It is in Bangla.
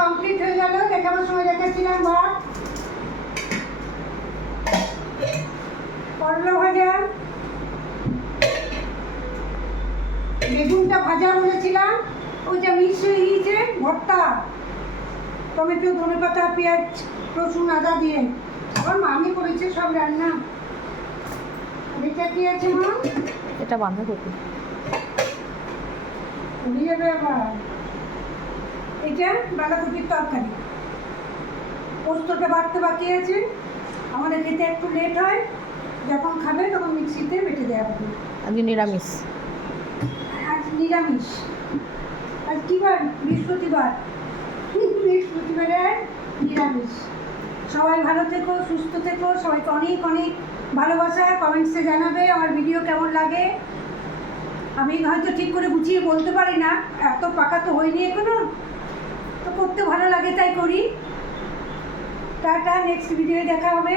কমপ্লিট হয়ে গেল। দেখাবার সময় রেখেছিলাম ভাত, করলা ভাজা, বেগুনটা ভাজা বলেছিলাম, ওইটা মিক্স হয়ে গিয়েছে, ভর্তা টমেটো, ধনেপাতা, পেঁয়াজ, রসুন, আদা দিয়ে। আবার মামি করেছে সব রান্না। এটা কি আছে মা? এটা বাঁধাকপি। উড়ে যাবে আবার। এটা বাঁধাকপির তরকারি। পোস্তটা বাটতে বাকি আছে, আমাদের খেতে একটু লেট হয়, যখন খাবে তখন মিক্সিতে বেটে দেওয়া হবে। আজকে নিরামিষ। আজ নিরামিষ। আজ কী বার? বৃহস্পতিবার। বৃহস্পতিবারে নিরামিষ। সবাই ভালো থেকো, সুস্থ থেকো, সবাইকে অনেক অনেক ভালোবাসা। কমেন্টসে জানাবে আমার ভিডিও কেমন লাগে। আমি হয়তো ঠিক করে গুছিয়ে বলতে পারি না, এত পাকা তো হয়নি এখনো, তো করতে ভালো লাগে তাই করি। টাটা, নেক্সট ভিডিওয়ে দেখা হবে।